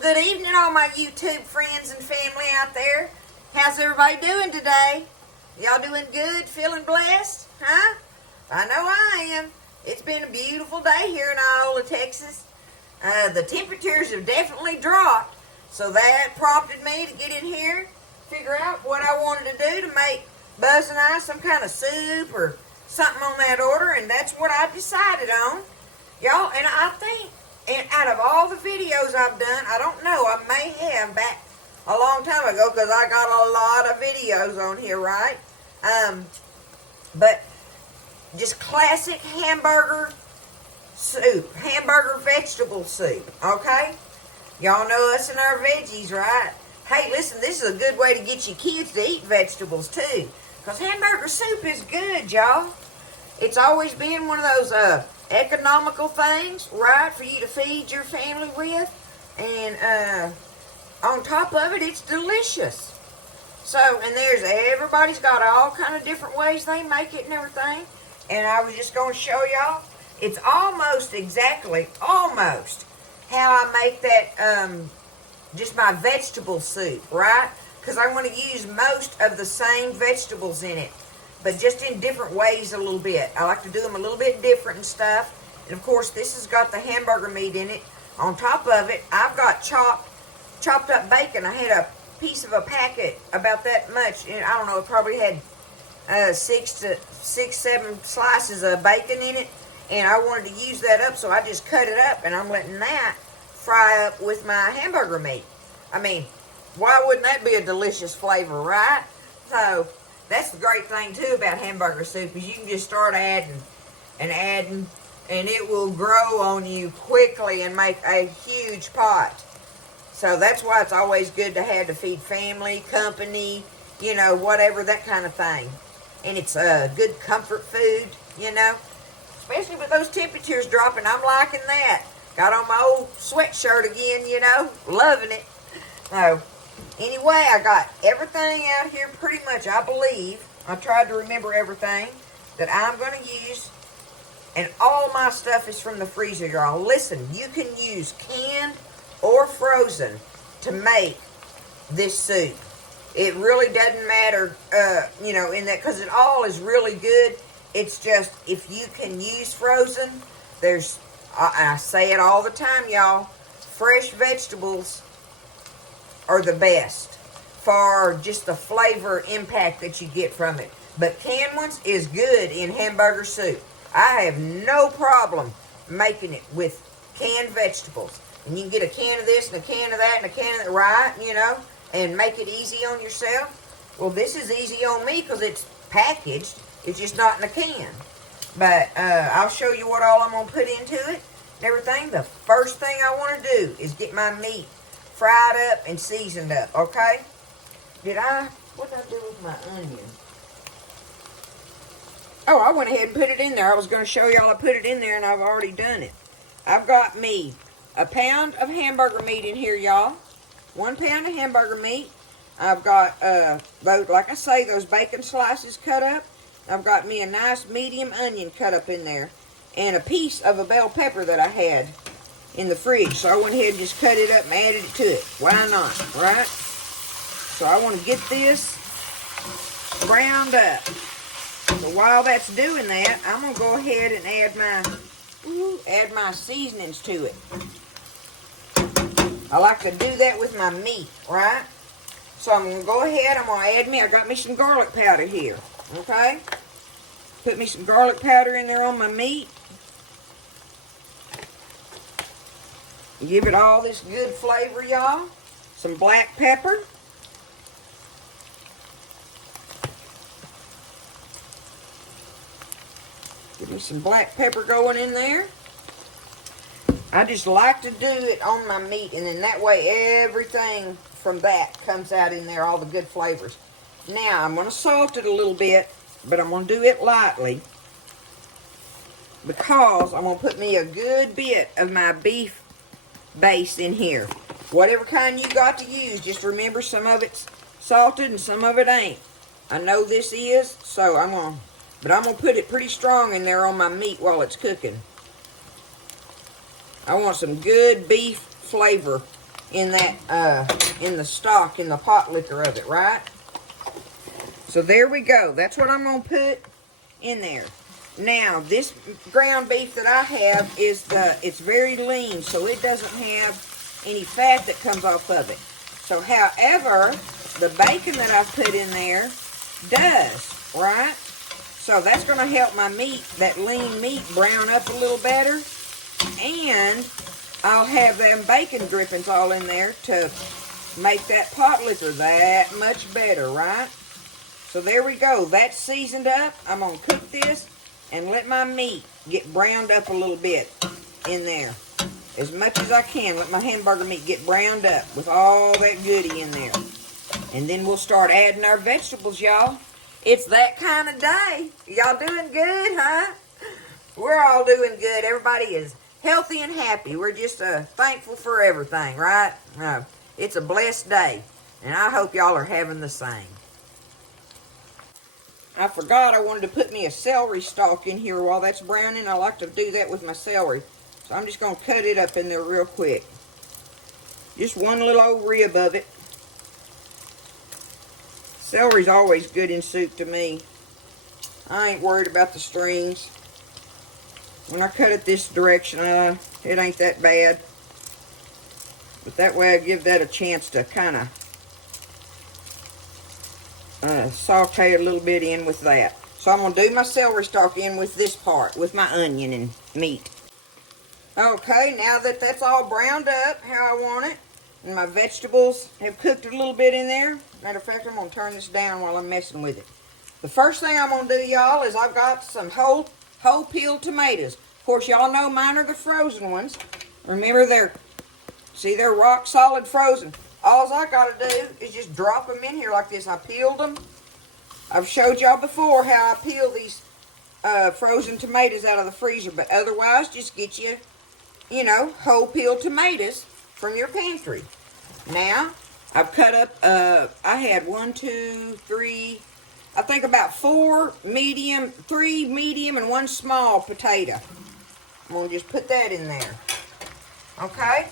Well, good evening, all my YouTube friends and family out there. How's everybody doing today? Y'all doing good? Feeling blessed? Huh? I know I am. It's been a beautiful day here in Iola, Texas. The temperatures have definitely dropped, so that prompted me to get in here, figure out what I wanted to do to make Buzz and I some kind of soup or something on that order, and that's what I decided on. Y'all, and I think, and out of all the videos I've done, I don't know, I may have back a long time ago because I got a lot of videos on here, right? But just classic hamburger soup, hamburger vegetable soup, okay? Y'all know us and our veggies, right? Hey, listen, this is a good way to get your kids to eat vegetables, too. Because hamburger soup is good, y'all. It's always been one of those economical things, right, for you to feed your family with. And on top of it, it's delicious. So, and everybody's got all kind of different ways they make it and everything. And I was just going to show y'all. It's almost almost how I make that, just my vegetable soup, right? Because I want to use most of the same vegetables in it, but just in different ways a little bit. I like to do them a little bit different and stuff. And of course, this has got the hamburger meat in it. On top of it, I've got chopped up bacon. I had a piece of a packet about that much, and I don't know, it probably had 7 slices of bacon in it, and I wanted to use that up, so I just cut it up, and I'm letting that fry up with my hamburger meat. I mean, why wouldn't that be a delicious flavor, right? So that's the great thing too about hamburger soup, is you can just start adding and adding, and it will grow on you quickly and make a huge pot. So that's why it's always good to have to feed family, company, you know, whatever, that kind of thing. And it's a good comfort food, you know, especially with those temperatures dropping. I'm liking that. Got on my old sweatshirt again, you know, loving it. So anyway, I got everything out here pretty much, I believe. I tried to remember everything that I'm going to use. And all my stuff is from the freezer, y'all. Listen, you can use canned or frozen to make this soup. It really doesn't matter, you know, in that, because it all is really good. It's just, if you can use frozen, I say it all the time, y'all, fresh vegetables are the best for just the flavor impact that you get from it. But canned ones is good in hamburger soup. I have no problem making it with canned vegetables. And you can get a can of this and a can of that and a can of that, right, you know, and make it easy on yourself. Well, this is easy on me because it's packaged. It's just not in a can. But I'll show you what all I'm going to put into it and everything. The first thing I want to do is get my meat fried up and seasoned up, okay? What did I do with my onion? Oh, I went ahead and put it in there. I was going to show y'all I put it in there, and I've already done it. I've got me a pound of hamburger meat in here, y'all. 1 pound of hamburger meat. I've got, those, like I say, those bacon slices cut up. I've got me a nice medium onion cut up in there. And a piece of a bell pepper that I had in the fridge. So I went ahead and just cut it up and added it to it. Why not, right? So I want to get this browned up. So while that's doing that, I'm going to go ahead and add my seasonings to it. I like to do that with my meat, right? So I'm going to go ahead, I got me some garlic powder here, okay? Put me some garlic powder in there on my meat. Give it all this good flavor, y'all. Some black pepper. Give me some black pepper going in there. I just like to do it on my meat, and then that way everything from that comes out in there, all the good flavors. Now, I'm going to salt it a little bit, but I'm going to do it lightly because I'm going to put me a good bit of my beef base in here. Whatever kind you got to use, just remember some of it's salted and some of it ain't. I know this is, so I'm going to put it pretty strong in there on my meat while it's cooking. I want some good beef flavor in that, in the stock, in the pot liquor of it, right? So there we go. That's what I'm going to put in there. Now, this ground beef that I have is it's very lean, so it doesn't have any fat that comes off of it. So, however, the bacon that I've put in there does, right? So that's going to help my meat, that lean meat, brown up a little better. And I'll have them bacon drippings all in there to make that pot liquor that much better, right? So there we go. That's seasoned up. I'm going to cook this and let my meat get browned up a little bit in there. As much as I can, let my hamburger meat get browned up with all that goodie in there. And then we'll start adding our vegetables, y'all. It's that kind of day. Y'all doing good, huh? We're all doing good. Everybody is healthy and happy. We're just thankful for everything, right? It's a blessed day. And I hope y'all are having the same. I forgot I wanted to put me a celery stalk in here while that's browning. I like to do that with my celery. So I'm just going to cut it up in there real quick. Just one little old rib of it. Celery's always good in soup to me. I ain't worried about the strings. When I cut it this direction, it ain't that bad. But that way I give that a chance to kind of saute a little bit in with that. So I'm going to do my celery stalk in with this part, with my onion and meat. Okay, now that that's all browned up how I want it, and my vegetables have cooked a little bit in there. Matter of fact, I'm going to turn this down while I'm messing with it. The first thing I'm going to do, y'all, is I've got some whole peeled tomatoes. Of course, y'all know mine are the frozen ones. Remember, they're rock solid frozen. All I got to do is just drop them in here like this. I peeled them. I've showed y'all before how I peel these frozen tomatoes out of the freezer. But otherwise, just get you, whole peeled tomatoes from your pantry. Now, I've cut up, I had 1, 2, 3, I think about 4 medium, 3 medium, and 1 small potato. I'm going to just put that in there. Okay?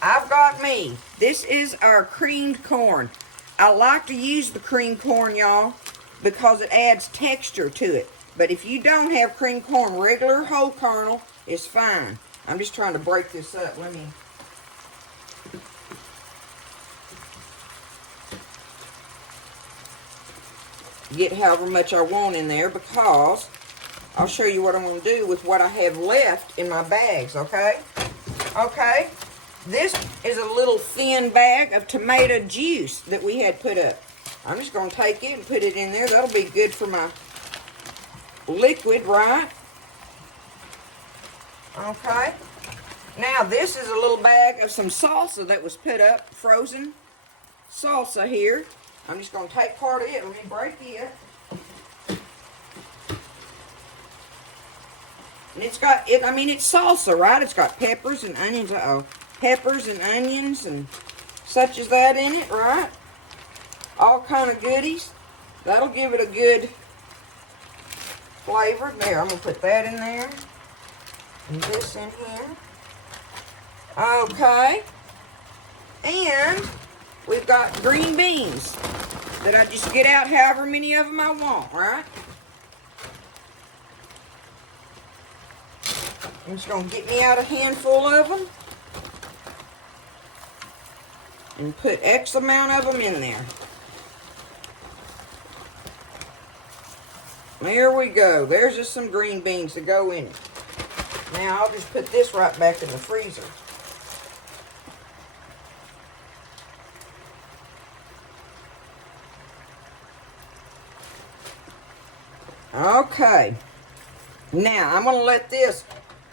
I've got me. This is our creamed corn. I like to use the creamed corn, y'all, because it adds texture to it. But if you don't have creamed corn, regular whole kernel is fine. I'm just trying to break this up. Let me... get however much I want in there, because I'll show you what I'm going to do with what I have left in my bags, okay? Okay, this is a little thin bag of tomato juice that we had put up. I'm just going to take it and put it in there. That'll be good for my liquid, right? Okay. Now, this is a little bag of some salsa that was put up, frozen salsa here. I'm just going to take part of it. Let me break it. And it's got, it's salsa, right? It's got peppers and onions. Peppers and onions and such as that in it, right? All kind of goodies. That'll give it a good flavor. There, I'm going to put that in there. And this in here. Okay. And we've got green beans that I just get out however many of them I want, right? I'm just going to get me out a handful of them and put X amount of them in there. There we go. There's just some green beans to go in it. Now I'll just put this right back in the freezer. Okay, now I'm going to let this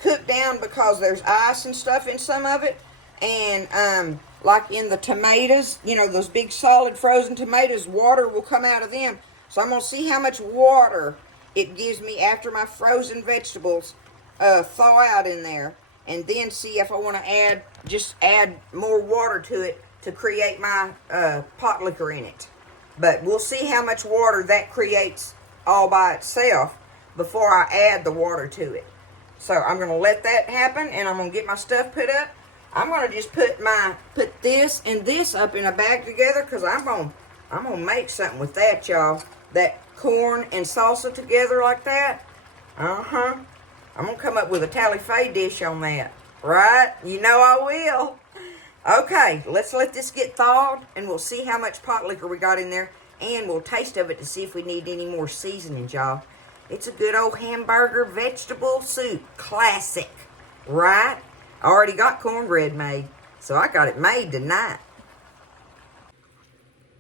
cook down because there's ice and stuff in some of it. And like in the tomatoes, those big solid frozen tomatoes, water will come out of them. So I'm going to see how much water it gives me after my frozen vegetables thaw out in there. And then see if I want to add more water to it to create my pot liquor in it. But we'll see how much water that creates all by itself before I add the water to it. So I'm going to let that happen, and I'm going to get my stuff put up. I'm gonna just put this and this up in a bag together, because I'm gonna make something with that, y'all. That corn and salsa together like that. Uh-huh. I'm gonna come up with a tally-fay dish on that. Right? You know I will. Okay, let's let this get thawed, and we'll see how much pot liquor we got in there, and we'll taste of it to see if we need any more seasonings, y'all. It's a good old hamburger vegetable soup. Classic. Right? I already got cornbread made, so I got it made tonight.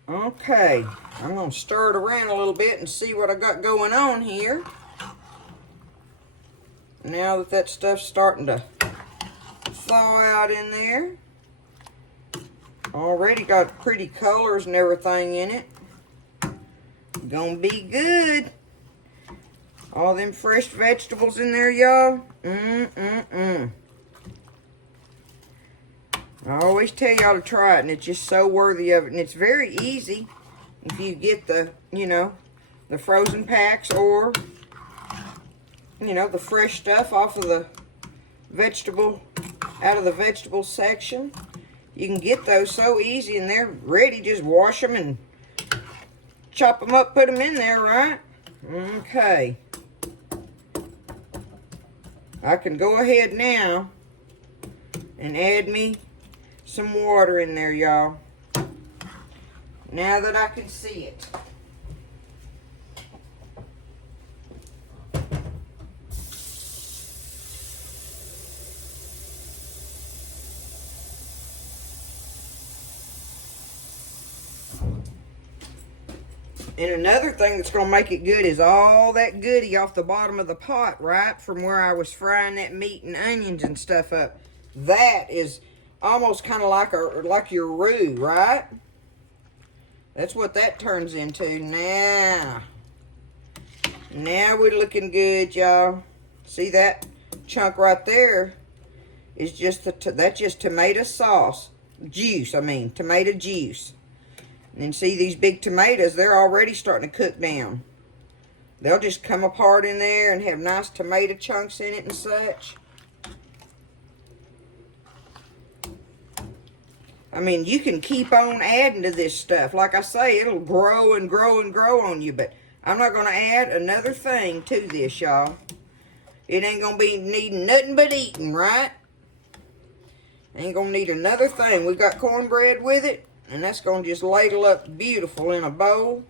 Okay, I'm going to stir it around a little bit and see what I got going on here. Now that stuff's starting to thaw out in there. Already got pretty colors and everything in it. Gonna be good. All them fresh vegetables in there, y'all. I always tell y'all to try it, and it's just so worthy of it. And it's very easy if you get the, the frozen packs, or, the fresh stuff off of the vegetable, out of the vegetable section. You can get those so easy, and they're ready. Just wash them and chop them up, put them in there, right? Okay. I can go ahead now and add me some water in there, y'all. Now that I can see it. And another thing that's going to make it good is all that goodie off the bottom of the pot, right? From where I was frying that meat and onions and stuff up. That is almost kind of like your roux, right? That's what that turns into. Now we're looking good, y'all. See that chunk right there is just that's just tomato sauce. Tomato juice. And see these big tomatoes, they're already starting to cook down. They'll just come apart in there and have nice tomato chunks in it and such. I mean, you can keep on adding to this stuff. Like I say, it'll grow and grow and grow on you. But I'm not going to add another thing to this, y'all. It ain't going to be needing nothing but eating, right? Ain't going to need another thing. We got cornbread with it. And that's going to just ladle up beautiful in a bowl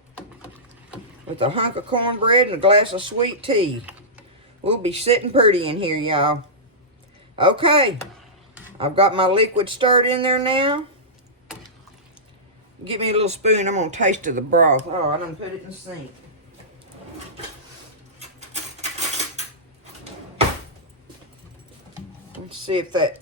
with a hunk of cornbread and a glass of sweet tea. We'll be sitting pretty in here, y'all. Okay. I've got my liquid stirred in there now. Give me a little spoon. I'm going to taste of the broth. Oh, I done put it in the sink. Let's see if that...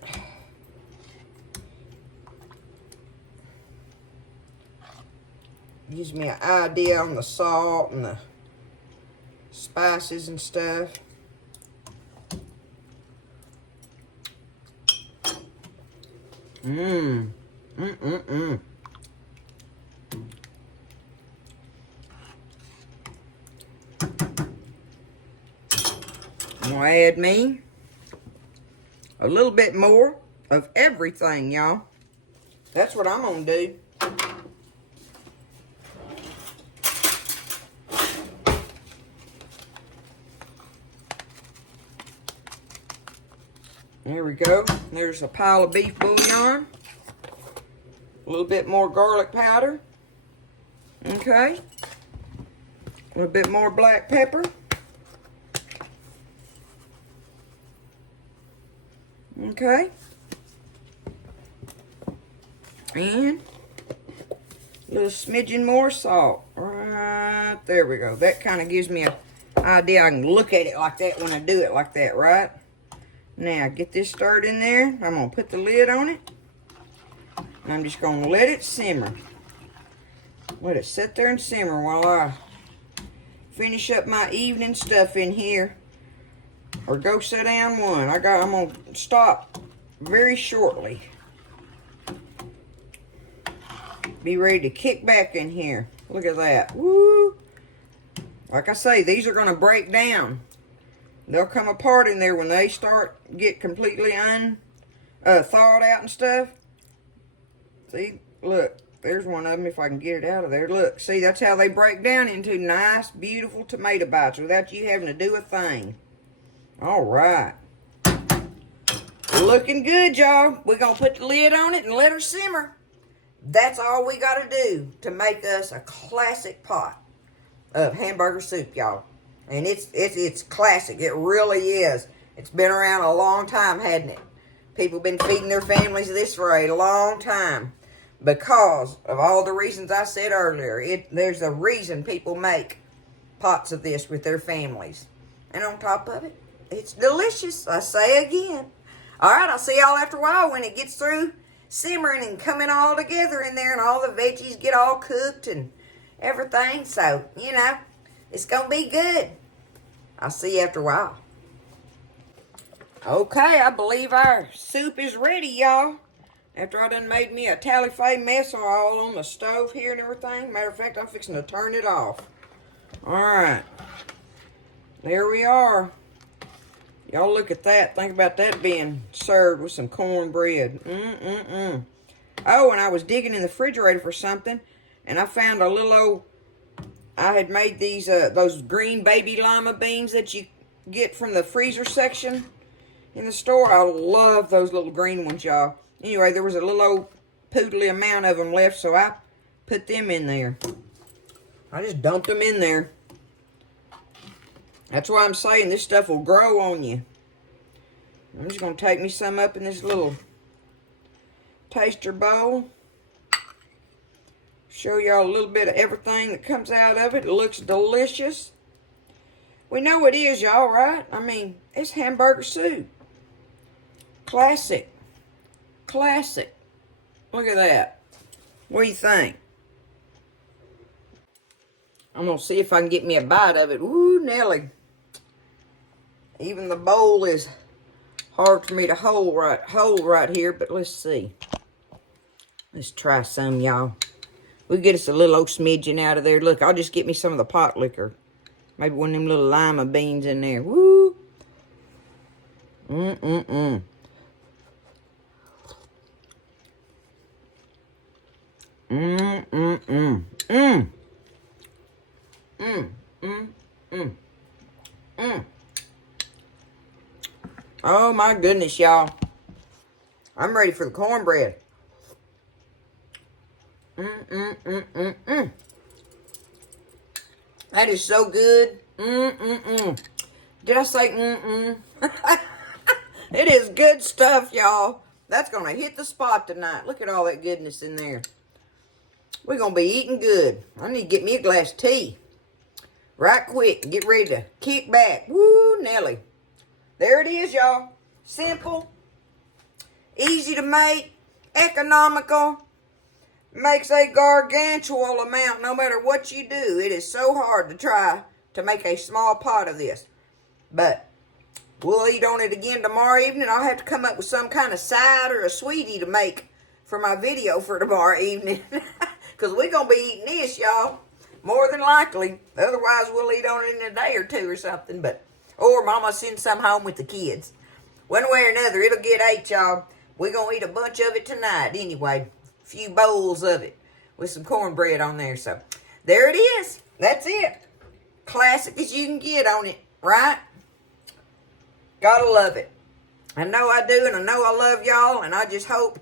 gives me an idea on the salt and the spices and stuff. I'm gonna add me a little bit more of everything, y'all. That's what I'm gonna do. There we go. There's a pile of beef bouillon. A little bit more garlic powder. Okay. A little bit more black pepper. Okay. And a little smidgen more salt. Right there we go. That kind of gives me an idea. I can look at it like that when I do it like that, right? Now, get this stirred in there. I'm going to put the lid on it. And I'm just going to let it simmer. Let it sit there and simmer while I finish up my evening stuff in here. Or go sit down one. I'm going to stop very shortly. Be ready to kick back in here. Look at that. Woo! Like I say, these are going to break down. They'll come apart in there when they get completely thawed out and stuff. See, look, there's one of them if I can get it out of there. Look, see, that's how they break down into nice, beautiful tomato bites without you having to do a thing. All right. Looking good, y'all. We're going to put the lid on it and let her simmer. That's all we got to do to make us a classic pot of hamburger soup, y'all. And it's classic. It really is. It's been around a long time, hadn't it? People been feeding their families this for a long time because of all the reasons I said earlier. There's a reason people make pots of this with their families. And on top of it, it's delicious, I say again. All right, I'll see y'all after a while when it gets through simmering and coming all together in there and all the veggies get all cooked and everything. So, you know, it's going to be good. I'll see you after a while. Okay, I believe our soup is ready, y'all. After I done made me a tally-fay mess all on the stove here and everything. Matter of fact, I'm fixing to turn it off. All right. There we are. Y'all look at that. Think about that being served with some cornbread. Oh, and I was digging in the refrigerator for something, and I found a little old... I had made these, those green baby lima beans that you get from the freezer section in the store. I love those little green ones, y'all. Anyway, there was a little old poodly amount of them left, so I put them in there. I just dumped them in there. That's why I'm saying this stuff will grow on you. I'm just going to take me some up in this little taster bowl. Show y'all a little bit of everything that comes out of it. It looks delicious. We know it is, y'all, right? I mean, it's hamburger soup. Classic. Classic. Look at that. What do you think? I'm going to see if I can get me a bite of it. Ooh, Nelly. Even the bowl is hard for me to hold right here, but let's see. Let's try some, y'all. We'll get us a little old smidgen out of there. Look, I'll just get me some of the pot liquor. Maybe one of them little lima beans in there. Woo! Mm. Oh my goodness, y'all. I'm ready for the cornbread. That is so good. Did I say It is good stuff, y'all. That's going to hit the spot tonight. Look at all that goodness in there. We're going to be eating good. I need to get me a glass of tea. Right quick. Get ready to kick back. Woo, Nelly. There it is, y'all. Simple. Easy to make. Economical. Makes a gargantuan amount no matter what you do. It is so hard to try to make a small pot of this. But we'll eat on it again tomorrow evening. I'll have to come up with some kind of side or a sweetie to make for my video for tomorrow evening. Because we're going to be eating this, y'all. More than likely. Otherwise, we'll eat on it in a day or two or something. Or Mama send some home with the kids. One way or another, it'll get ate, y'all. We're going to eat a bunch of it tonight anyway. A few bowls of it with some cornbread on there. So, there it is. That's it. Classic as you can get on it, right? Gotta love it. I know I do, and I know I love y'all, and I just hope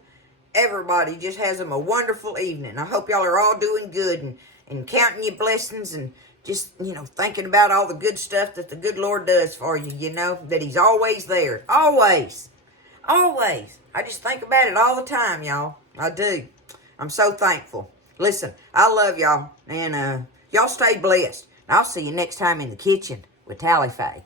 everybody just has them a wonderful evening. I hope y'all are all doing good and counting your blessings and just, you know, thinking about all the good stuff that the good Lord does for you, you know, that He's always there. Always. Always. I just think about it all the time, y'all. I do. I'm so thankful. Listen, I love y'all, and y'all stay blessed. I'll see you next time in the kitchen with Tally Faye.